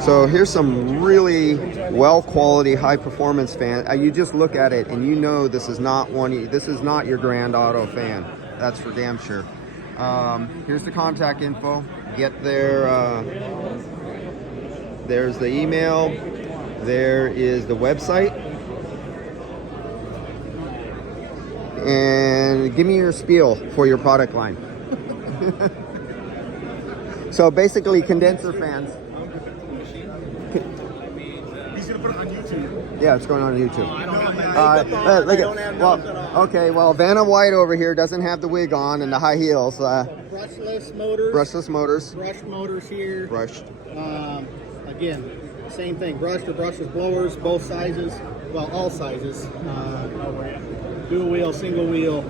So here's some really well quality, high performance fan. You just look at it and you know this is not this is not your Grand Auto fan. That's for damn sure. Here's the contact info. Get their, there's the email. There is the website. And give me your spiel for your product line. So basically condenser fans. He's gonna put it on YouTube. Yeah, it's going on YouTube. I don't have my makeup on. Look I don't have well, nothing on. okay, well, Vanna White over here doesn't have the wig on and the high heels. Brushless motors. Brushless motors. Brush motors here. Brushed. Again, same thing. Brushed or brushless blowers, both sizes. Well, all sizes. Dual wheel, single wheel.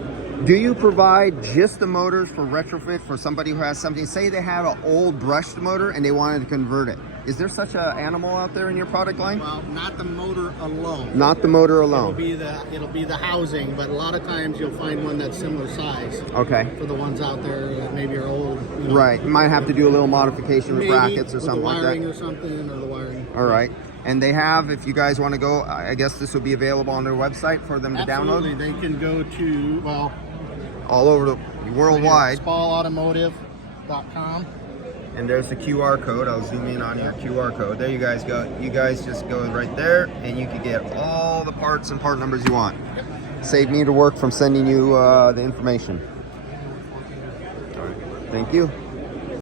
Do you provide just the motors for retrofit for somebody who has something? Say they have an old brushed motor and they wanted to convert it. Is there such an animal out there in your product line? Well, not the motor alone. Not the motor alone. It'll be the housing, but a lot of times you'll find one that's similar size. Okay. For the ones out there that maybe are old. You know, Right. You might have to do a little modification with brackets or with something the like wiring that. or something, or the wiring. All right. And they have, if you guys want to go, I guess this will be available on their website for them to Absolutely. download. They can go to, well, All over the worldwide. spallautomotive.com. And there's the QR code. I'll zoom in on your QR code. There you guys go. You guys just go right there and you can get all the parts and part numbers you want. Save me the work from sending you the information. All right. Thank you.